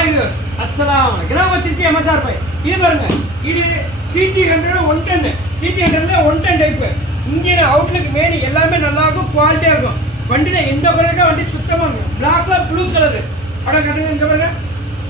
Hi அஸ்ஸலாம் கிராமத்திற்கு MSR by இது பாருங்க. இது சிடி 100 110 சிடி 100ல 110 டைப்பு. இன்ஜின் அவுட்லுக் மெயின் எல்லாமே நல்லா இருக்கும், குவாலிட்டியாக இருக்கும். வண்டியில் எந்த குறைக்கா வண்டி சுத்தமாக இருக்கும். பிளாக்ல ப்ளூ கலரு படம் கட்டுங்க. இங்கே பாருங்க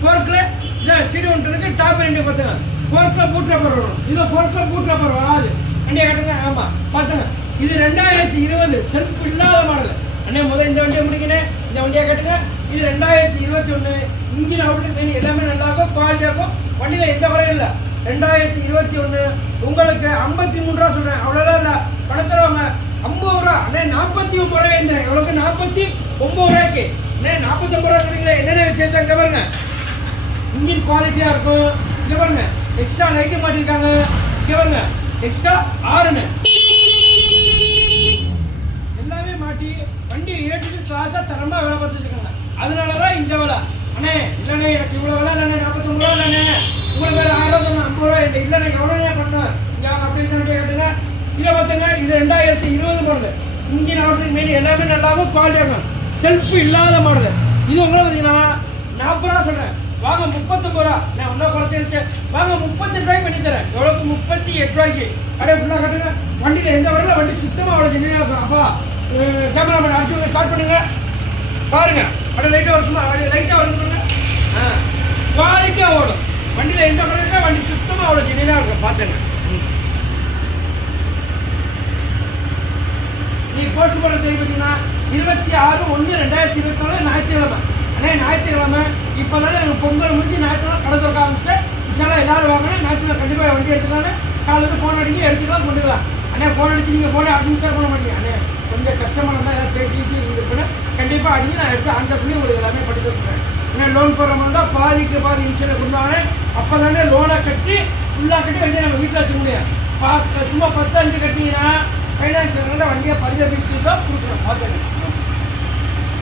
ஃபோர்க்கில் இதான் சிடி 110க்கு டாப் ரெண்டு பார்த்துங்க. ஃபோர்க்கில் பூட் ரப்பர் வரும், இதில் ஃபோர்க்கில் பூட் ரப்பர் வராது. வண்டியை கட்டுங்க. ஆமாம் பார்த்துங்க. இது 2020 செல்ஃப் இல்லாத மாடல். அண்ணே முதல் இந்த வண்டியை முடிக்கிறேன், இந்த வண்டியை கட்டுங்க. இது 2021 இன்ஜின் அவுட்லுக் மெயின் எல்லாமே நல்லா இருக்கும், குவாலிட்டியாக இருக்கும். வண்டியில் எந்த குறையும் இல்லை. 2021 உங்களுக்கு 53 ரூபா சொல்கிறேன், அவ்வளோதான் இல்லை. பணம் தருவாங்க 50 ரூபா. அண்ணே 49 ரூபாய் இருந்தேன். எவ்வளோக்கு 49 ரூபாய்க்கு. அண்ணே 49 ரூபா சொன்னீங்களே, என்னென்ன விசேஷம் இங்கே பாருங்க. இன்ஜின் குவாலிட்டியாக இருக்கும். இங்கே பாருங்க எக்ஸ்ட்ரா லைட்டு மாட்டிருக்காங்க. இங்கே பாருங்க எக்ஸ்ட்ரா ஆறுன்னு எல்லாமே மாட்டி வண்டி ஏற்றுக்கு கிளாஸாக தரமாக வேலை பார்த்துருக்காங்க. அதனால தான் இந்த வேலை. அண்ணே இல்லைண்ணே எனக்கு இவ்வளோ வேலை இல்லைண்ணே, 49 ரூபா இல்லைண்ணே, உங்களுக்கு வேறு 50 ரூபா இல்லைண்ணே, எவ்வளோண்ணே பண்ணேன் இங்கே அப்படின்னு சொல்லி கேட்டுங்க. இதை பார்த்துங்க. இது 2020 மாடல். இன்ஜின் அவுட்லுக் மெயின் எல்லாமே நல்லாவும் குவாலிட்டியாக இருக்கும். செல்ஃப் இல்லாத மாடல். இது உங்களை பார்த்தீங்கன்னா 40 ரூபா சொல்கிறேன், வாங்க 39 ரூபா. நான் ஒன்றா குறைச்சி வச்சேன், வாங்க 38 ரூபாய்க்கு பண்ணி தரேன். எவ்வளோக்கு 38 ரூபாய்க்கு. அப்படியே ஃபுல்லாக கட்டுங்க. வண்டியில் எந்த வரல, வண்டி சுத்தமாக அவ்வளோ ஜென்னியாக இருக்கும். அப்பா கேமரா அடிச்சு ஸ்டார்ட் பண்ணுங்க பாருங்க. அப்படியே லைட்டாக வருமா, லைட்டாக வருங்க. குவாலிட்டியாக ஓடும். வண்டியில் எந்த குறைக்கா வண்டி சுத்தமாக அவ்வளோ ஜென்னியாக இருக்கும். பார்த்துங்க. நீ போஸ்ட் போட தெரியும் பார்த்தீங்கன்னா 26/1/2024 ஞாயிற்றுக்கிழமை. அண்ணே ஞாயிற்றுக்கிழமை இப்போ தானே எனக்கு பொங்கல் முடிஞ்சு ஞாயிற்றுக்கிழமை கடை திறக்க ஆரம்பிச்சுட்டு இன்ஷால்லா எல்லாரும் வாங்கினா ஞாயிற்றுக்கிழமை கண்டிப்பாக வண்டி எடுத்துக்கலான்னு காலையில் ஃபோன் அடிக்க எடுத்துக்கலாம் கொண்டுக்கலாம். அண்ணே ஃபோன் அடிச்சு நீங்கள் ஃபோனை அட்மிஷன் பண்ண மாட்டீங்க. அண்ணே கொஞ்சம் கஷ்டமாக இருந்தால் ஏதாவது பேசி இருந்துச்சுன்னா கண்டிப்பாக அடிச்சு நான் எடுத்து அந்த பண்ணி உங்களுக்கு எல்லாமே படித்து கொடுக்குறேன். ஏன்னா லோன் போடுற மாதிரி தான் பாதிக்கு பாதி இன்சூரன்ஸ் கொடுத்தாங்க. அப்போ தானே லோனை கட்டி ஃபுல்லாக கட்டி வண்டியை நம்ம வீட்டில் வச்சுக்க முடியும். சும்மா 10-5 கட்டிங்கன்னா ஃபைனான்ஸ் வண்டியை பரிதவிச்சு தான் கொடுக்குறோம். பார்த்துங்க.